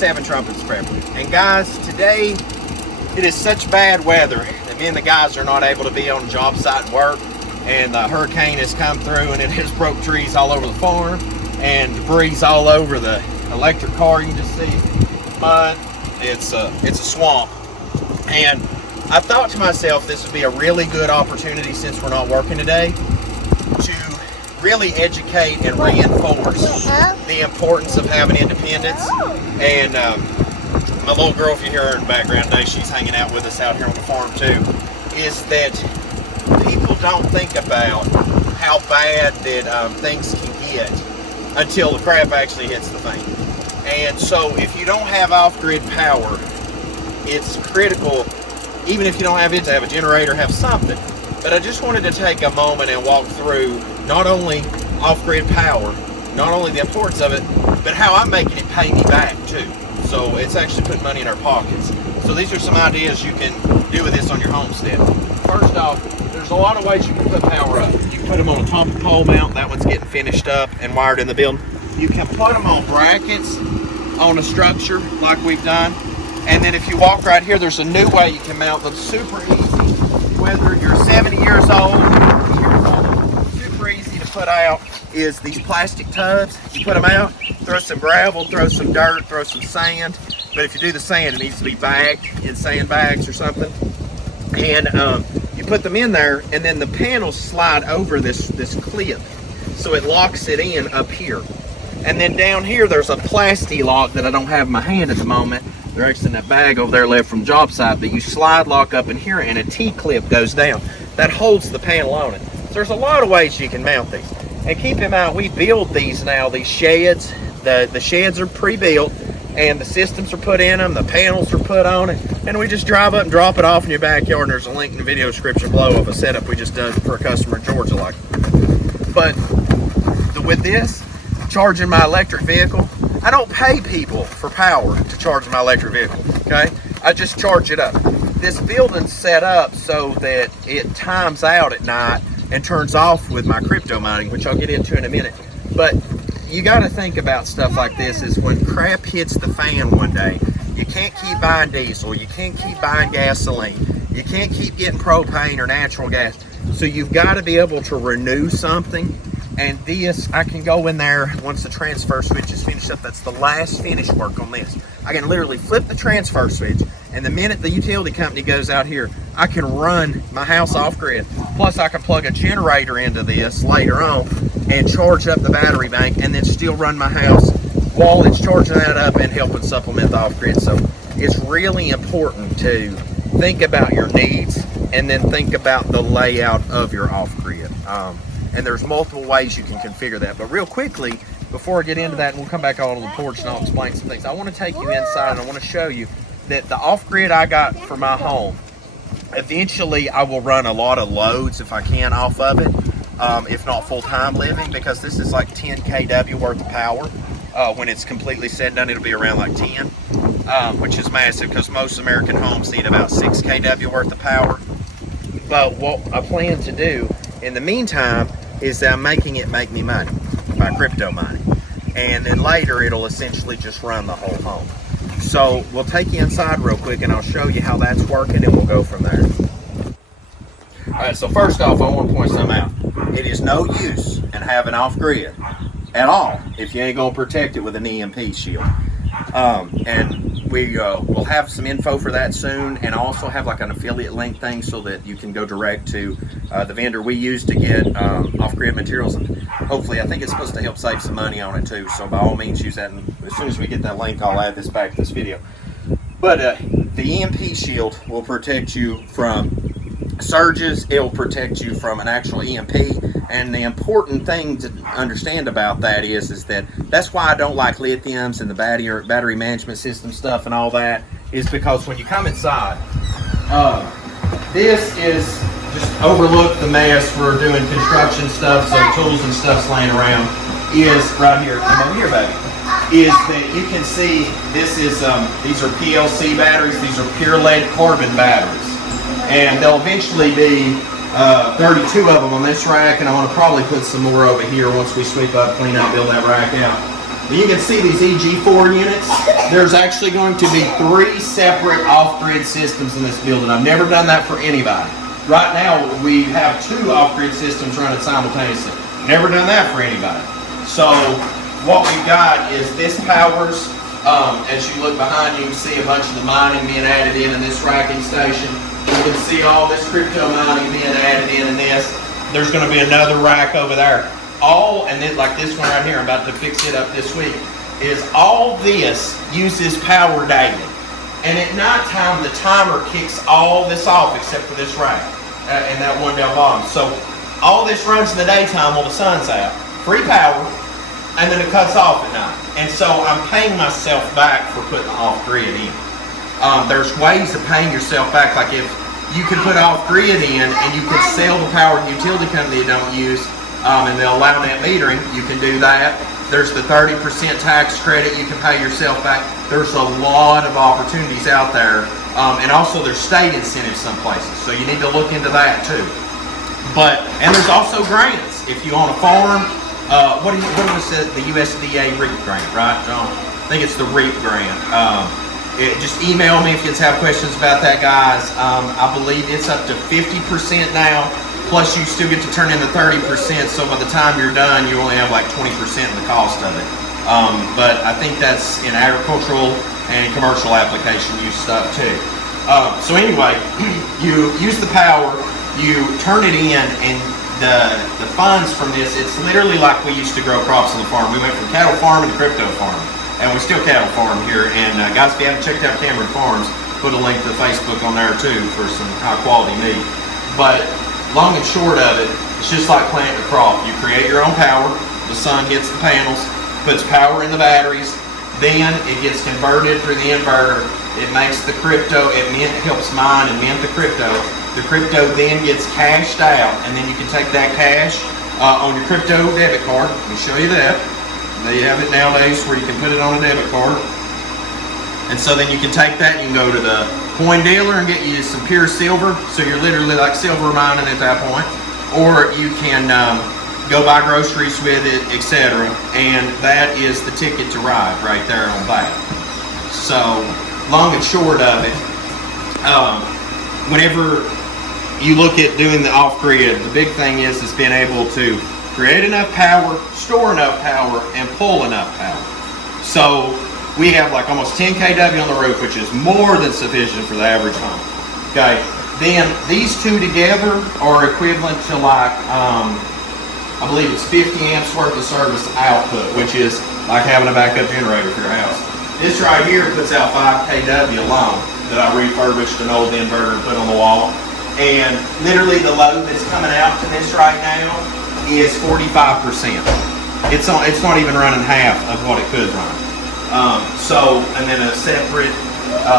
7 trumpets prepper. And guys, today it is such bad weather that me and the guys are not able to be on the job site and work. And the hurricane has come through and it has broke trees all over the farm and debris all over the electric car. You can just see mud. It's a swamp. And I thought to myself this would be a really good opportunity, since we're not working today, to really educate and reinforce the importance of having independence. And my little girl, if you hear her in the background today, she's hanging out with us out here on the farm too, is that people don't think about how bad that things can get until the crap actually hits the fan. And so if you don't have off-grid power, it's critical, even if you don't have it, to have a generator, have something. But I just wanted to take a moment and walk through not only off-grid power, not only the importance of it, but how I'm making it pay me back too. So it's actually putting money in our pockets. So these are some ideas you can do with this on your homestead. First off, there's a lot of ways you can put power up. You can put them on a top of pole mount. That one's getting finished up and wired in the building. You can put them on brackets on a structure like we've done. And then if you walk right here, there's a new way you can mount them super easy. Whether you're 70 years old, 50 years old, super easy to put out is these plastic tubs. You put them out, throw some gravel, throw some dirt, throw some sand. But if you do the sand, it needs to be bagged in sandbags or something. And you put them in there, and then the panels slide over this clip, so it locks it in up here. And then down here, there's a plastic lock that I don't have in my hand at the moment. They're actually in that bag over there left from job site, but you slide lock up in here and a T-clip goes down. That holds the panel on it. So there's a lot of ways you can mount these. And keep in mind, we build these now, these sheds. The sheds are pre-built and the systems are put in them, the panels are put on it, and we just drive up and drop it off in your backyard. And there's a link in the video description below of a setup we just done for a customer in Georgia. But with this, charging my electric vehicle, I don't pay people for power to charge my electric vehicle, okay? I just charge it up. This building's set up so that it times out at night and turns off with my crypto mining, which I'll get into in a minute. But you gotta think about stuff like this, is when crap hits the fan one day, you can't keep buying diesel, you can't keep buying gasoline, you can't keep getting propane or natural gas. So you've gotta be able to renew something. And this, I can go in there once the transfer switch is finished up. That's the last finish work on this. I can literally flip the transfer switch, and the minute the utility company goes out here, I can run my house off grid. Plus I can plug a generator into this later on and charge up the battery bank, and then still run my house while it's charging that up and helping supplement the off grid. So it's really important to think about your needs and then think about the layout of your off grid. And there's multiple ways you can configure that. But real quickly, before I get into that, and we'll come back out on the porch and I'll explain some things, I want to take you inside and I want to show you that the off-grid I got for my home, eventually I will run a lot of loads if I can off of it, if not full-time living, because this is like 10 kW worth of power. When it's completely set and done, it'll be around like 10, which is massive because most American homes need about 6 kW worth of power. But what I plan to do in the meantime is that I'm making it make me money by crypto mining. And then later it'll essentially just run the whole home. So we'll take you inside real quick and I'll show you how that's working and we'll go from there. All right, so first off, I want to point something out. It is no use in having off-grid at all if you ain't gonna protect it with an EMP shield. And we will have some info for that soon, and also have like an affiliate link thing so that you can go direct to the vendor we use to get off-grid materials. And hopefully, I think it's supposed to help save some money on it too. So by all means, use that. And as soon as we get that link, I'll add this back to this video. But the EMP shield will protect you from surges. It will protect you from an actual EMP. And the important thing to understand about that is that that's why I don't like lithiums and the battery management system stuff and all that, is because when you come inside, this is just overlook the mess. We're doing construction stuff, so tools and stuff's laying around. Is right here, come over here, baby. Is that you can see this is these are PLC batteries. These are pure lead carbon batteries, and they'll eventually be 32 of them on this rack, and I want to probably put some more over here once we sweep up, clean up, build that rack out. You can see these EG4 units. There's actually going to be 3 separate off-grid systems in this building. I've never done that for anybody. Right now, we have 2 off-grid systems running simultaneously. Never done that for anybody. So what we've got is this powers, as you look behind you can see a bunch of the mining being added in this racking station. You can see all this crypto mining being added in this. There's going to be another rack over there. And then like this one right here, I'm about to fix it up this week, is all this uses power daily. And at nighttime, the timer kicks all this off except for this rack and that one down bottom. So all this runs in the daytime while the sun's out, free power, and then it cuts off at night. And so I'm paying myself back for putting the off-grid in. There's ways of paying yourself back, like if you can put off-grid in and you can sell the power to utility company you don't use, and they'll allow net metering, you can do that. There's the 30% tax credit you can pay yourself back. There's a lot of opportunities out there. And also there's state incentives some places, so you need to look into that too. And there's also grants. If you own a farm, what was the USDA REAP grant, right, John? I think it's the REAP grant. Just email me if you have questions about that, guys. I believe it's up to 50% now. Plus, you still get to turn in the 30%, so by the time you're done, you only have like 20% of the cost of it. But I think that's in agricultural and commercial application use stuff too. So anyway, you use the power, you turn it in, and the funds from this, it's literally like we used to grow crops on the farm. We went from cattle farming to crypto farming, and we still cattle farm here. And guys, if you haven't checked out Cameron Farms, put a link to Facebook on there too for some high quality meat. But long and short of it, it's just like planting a crop. You create your own power, the sun hits the panels, puts power in the batteries, then it gets converted through the inverter. It makes the crypto, it helps mine and mint the crypto. The crypto then gets cashed out, and then you can take that cash on your crypto debit card. Let me show you that. They have it nowadays where you can put it on a debit card. And so then you can take that, you can go to the coin dealer and get you some pure silver, so you're literally like silver mining at that point. Or you can go buy groceries with it, etc. And that is the ticket to ride right there on that. So long and short of it, whenever you look at doing the off-grid, the big thing is being able to create enough power, store enough power, and pull enough power. So we have like almost 10 kW on the roof, which is more than sufficient for the average home. Okay, then these two together are equivalent to like, I believe it's 50 amps worth of service output, which is like having a backup generator for your house. This right here puts out 5 kW alone that I refurbished an old inverter and put on the wall. And literally the load that's coming out to this right now is 45%. It's not even running half of what it could run. And then a separate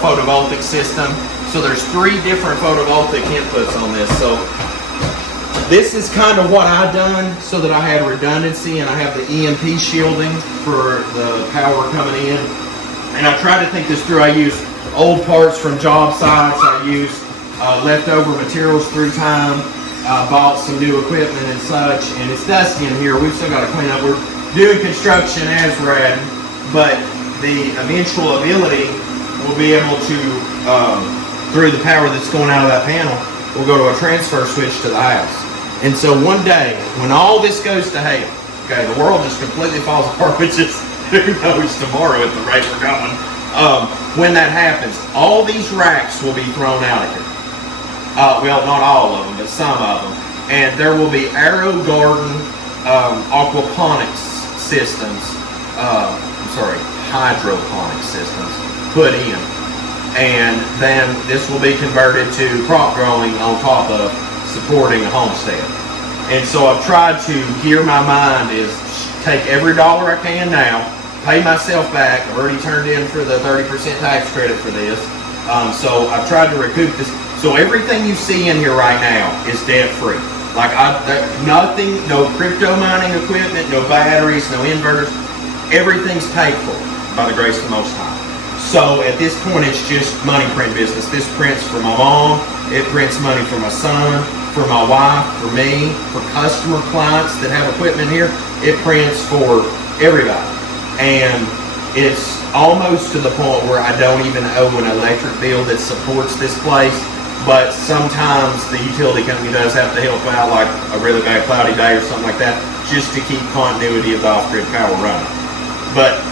photovoltaic system. So there's 3 different photovoltaic inputs on this. So this is kind of what I've done so that I had redundancy, and I have the EMP shielding for the power coming in. And I tried to think this through. I used old parts from job sites. I used leftover materials through time. Bought some new equipment and such. And it's dusty in here. We've still got to clean up. We're doing construction as we're at it. But the eventual ability will be able to, through the power that's going out of that panel, we'll go to a transfer switch to the house. And so one day, when all this goes to hell, okay, the world just completely falls apart, which is, who knows tomorrow at the rate we're going. When that happens, all these racks will be thrown out of here. Well, not all of them, but some of them. And there will be AeroGarden aquaponics systems, hydroponic systems put in. And then this will be converted to crop growing on top of supporting a homestead. And so I've tried to gear my mind is take every dollar I can now, pay myself back. I've already turned in for the 30% tax credit for this. So I've tried to recoup this. So everything you see in here right now is debt free. Like nothing, no crypto mining equipment, no batteries, no inverters. Everything's paid for by the grace of the Most High. So at this point, it's just money print business. This prints for my mom. It prints money for my son, for my wife, for me, for customer clients that have equipment here. It prints for everybody. and it's almost to the point where I don't even owe an electric bill that supports this place. But sometimes the utility company does have to help out, like a really bad cloudy day or something like that, just to keep continuity of the off-grid power running. But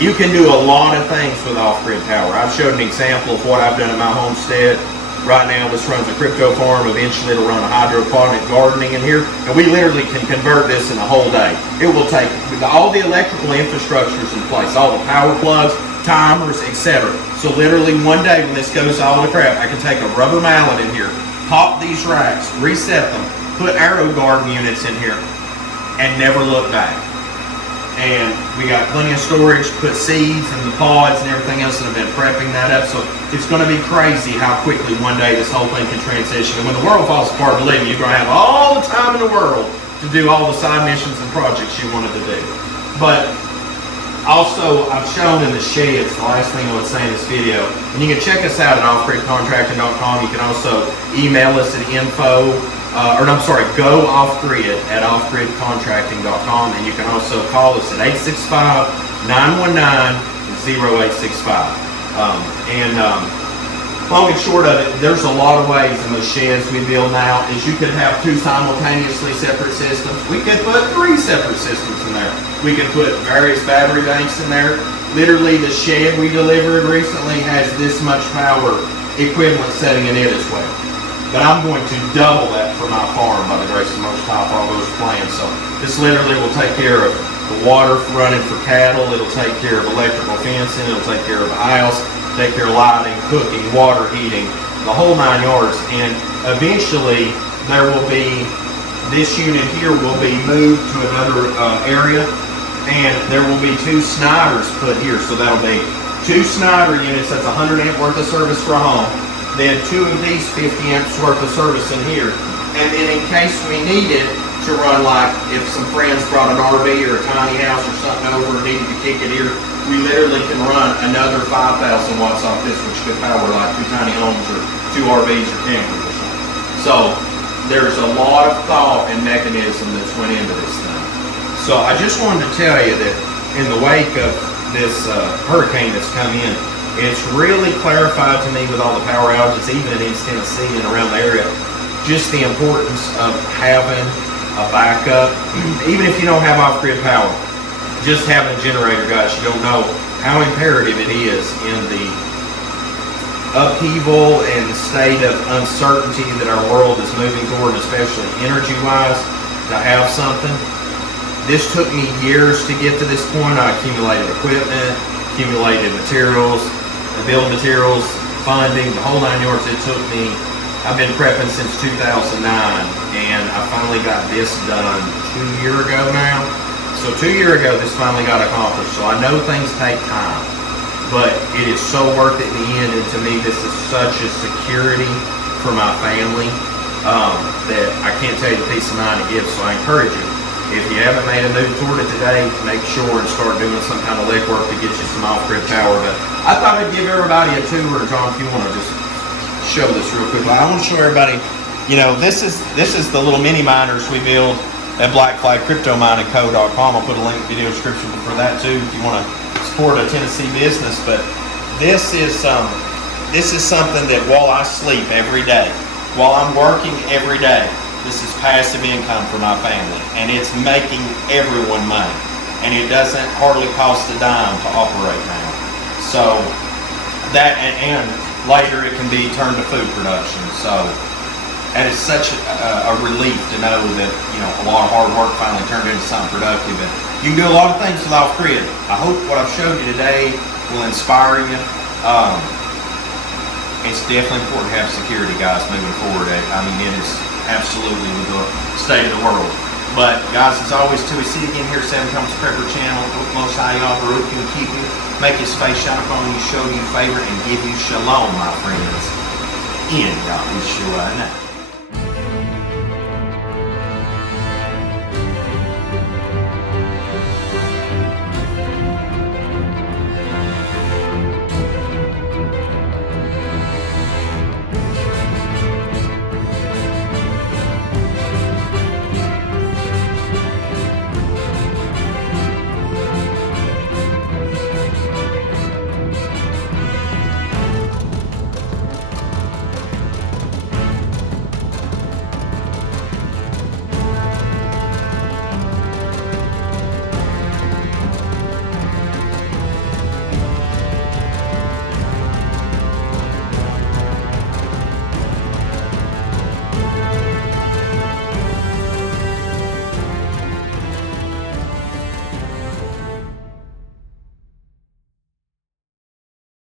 you can do a lot of things with off-grid power. I've showed an example of what I've done in my homestead. Right now this runs a crypto farm. Eventually it'll run a hydroponic gardening in here. And we literally can convert this in a whole day. It will take all the electrical infrastructures in place, all the power plugs, timers, etc. So literally one day when this goes all to crap, I can take a rubber mallet in here, pop these racks, reset them, put Arrow Garden units in here, and never look back. And we got plenty of storage, put seeds and the pods and everything else, and I've been prepping that up. So it's going to be crazy how quickly one day this whole thing can transition. And when the world falls apart, believe me, you're going to have all the time in the world to do all the side missions and projects you wanted to do. But also, I've shown in the sheds, the last thing I would say in this video, and you can check us out at offgridcontracting.com. You can also email us at go off-grid at offgridcontracting.com, and you can also call us at 865-919-0865. Long and short of it, there's a lot of ways in those sheds we build now is you could have two simultaneously separate systems. We could put 3 separate systems in there. We could put various battery banks in there. Literally, the shed we delivered recently has this much power equivalent setting in it as well. But I'm going to double that for my farm by the grace of the Most High for all those plans. So this literally will take care of the water running for cattle. It'll take care of electrical fencing. It'll take care of house, take care of lighting, cooking, water heating, the whole 9 yards. And eventually there will be, this unit here will be moved to another area, and there will be 2 Snyders put here. So that'll be 2 Snyder units. That's 100 amp worth of service for a home. Then 2 of these 50 amps worth of service in here. And then in case we needed to run, like if some friends brought an RV or a tiny house or something over and needed to kick it here, we literally can run another 5,000 watts off this, which could power like 2 tiny homes or 2 RVs or campers or something. So there's a lot of thought and mechanism that's went into this thing. So I just wanted to tell you that in the wake of this hurricane that's come in, it's really clarified to me with all the power outages, even in East Tennessee and around the area, just the importance of having a backup. Even if you don't have off-grid power, just having a generator, guys, you don't know how imperative it is in the upheaval and the state of uncertainty that our world is moving toward, especially energy-wise, to have something. This took me years to get to this point. I accumulated equipment, accumulated materials, building materials, funding, the whole 9 yards. It took me, I've been prepping since 2009, and I finally got this done 2 years ago now. So 2 years ago, this finally got accomplished. So I know things take time, but it is so worth it in the end. And to me, this is such a security for my family that I can't tell you the peace of mind it gives. So I encourage you, if you haven't made a move toward it today, make sure and start doing some kind of legwork to get you some off-grid power. But I thought I'd give everybody a tour. John, if you want to just show this real quick. I want to show everybody, you know, this is the little mini miners we build at blackflagcryptominingco.com. I'll put a link in the video description for that too if you want to support a Tennessee business. But this is something that while I sleep every day, while I'm working every day, this is passive income for my family, and it's making everyone money, and it doesn't hardly cost a dime to operate now. So that, and later it can be turned to food production. So that is such a relief to know that, you know, a lot of hard work finally turned into something productive. And you can do a lot of things with off-grid. I hope what I've showed you today will inspire you. It's definitely important to have security, guys, moving forward. I mean, it is absolutely with the state of the world. But guys, as always, till we see you again here, Seven Compass Prepper Channel. Most High Yah Baruch can keep you, make his face shine upon you, show you favor, and give you shalom, my friends. In Yahushua now.